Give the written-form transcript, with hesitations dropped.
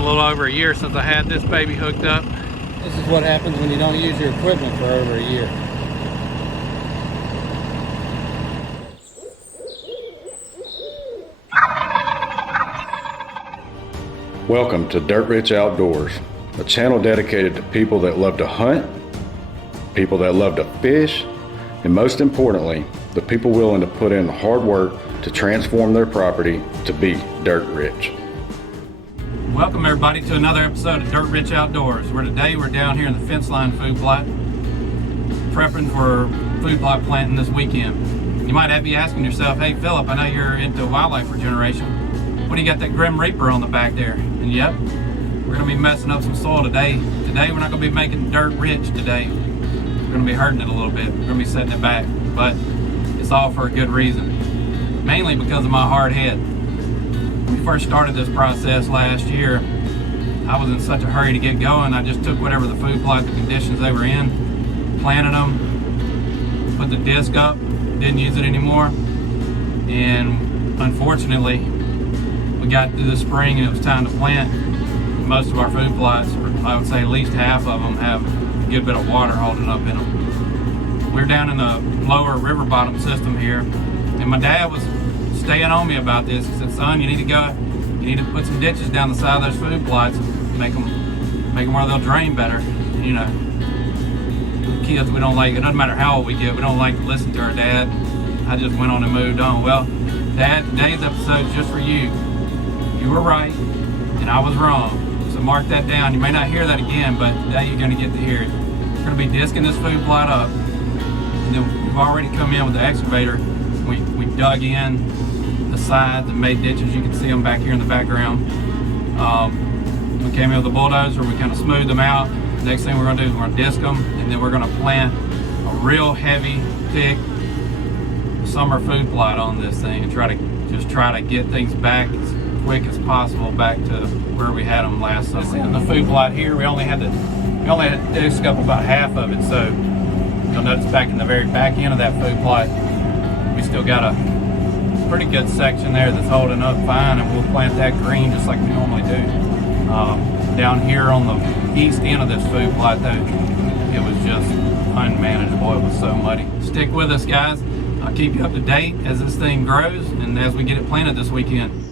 a little over a year since I had this baby hooked up. This is what happens when you don't use your equipment for over a year. Welcome to Dirt Rich Outdoors, a channel dedicated to people that love to hunt, people that love to fish, and most importantly, the people willing to put in the hard work to transform their property to be dirt rich. Welcome everybody to another episode of Dirt Rich Outdoors, where today we're down here in the Fenceline food plot, prepping for food plot planting this weekend. You might be asking yourself, hey Philip, I know you're into wildlife regeneration. What do you got that Grim Reaper on the back there? And yep, we're gonna be messing up some soil today. Today we're not gonna be making dirt rich today. We're gonna be hurting it a little bit. We're gonna be setting it back, but it's all for a good reason. Mainly because of my hard head. When we first started this process last year, I was in such a hurry to get going. I just took whatever the food plot, the conditions they were in, planted them, put the disc up, didn't use it anymore. And unfortunately, we got through the spring and it was time to plant. Most of our food plots, or I would say at least half of them, have a good bit of water holding up in them. We're down in the lower river bottom system here, and my dad was staying on me about this. He said, son, you need to put some ditches down the side of those food plots, make them where they'll drain better. And, you know, kids, we don't like, it doesn't matter how old we get, we don't like to listen to our dad. I just went on and moved on. Well, Dad, today's episode's just for you. You were right, and I was wrong. So mark that down. You may not hear that again, but today you're gonna get to hear it. We're gonna be disking this food plot up. And then we've already come in with the excavator. We dug in the sides and made ditches. You can see them back here in the background. We came in with the bulldozer. We kind of smoothed them out. Next thing we're gonna do is we're gonna disc them, and then we're gonna plant a real heavy, thick summer food plot on this thing and try to get things back as quick as possible back to where we had them last summer. In the food plot here, we only had to disc up about half of it, so you'll notice back in the very back end of that food plot, we still got a pretty good section there that's holding up fine, and we'll plant that green just like we normally do. Down here on the east end of this food plot, though, it was just unmanageable. It was so muddy. Stick with us, guys. I'll keep you up to date as this thing grows and as we get it planted this weekend.